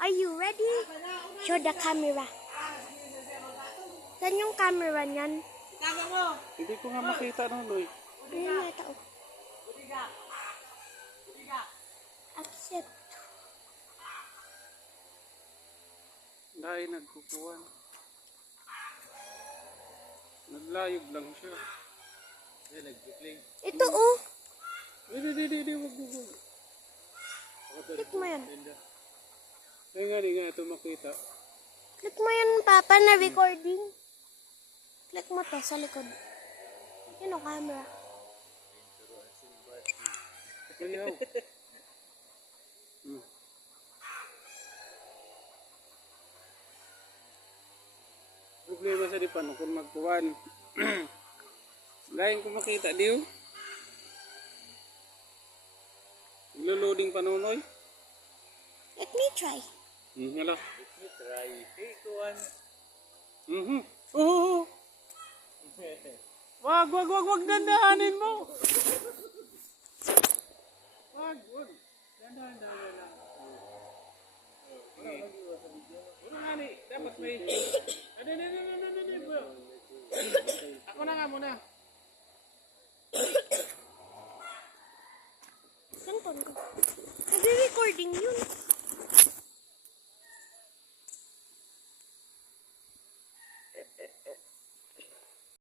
Are you ready? Show the camera. Saan yung camera niyan? Hindi ko nga makita Nonoy. Ayun na tao. Accept. Dahil nagkukuhan. Naglayog lang siya. Ito oh. Hindi, wag. Click mo yan. Ay nga, di nga ito makita. Click mo yan, Papa, na recording. Click mo to sa likod. Yun ang camera. Ayaw. Problema sa dipan kung magkuhan. Dahil ko makita diyo. Naglo-loading pa Nonoy. Let me try. Hala. Let me try. Kuhan. Oo. Wag dandahanin mo. Wag. Dandahan lang. Ano nga ni? Dapat may... Ako na nga muna.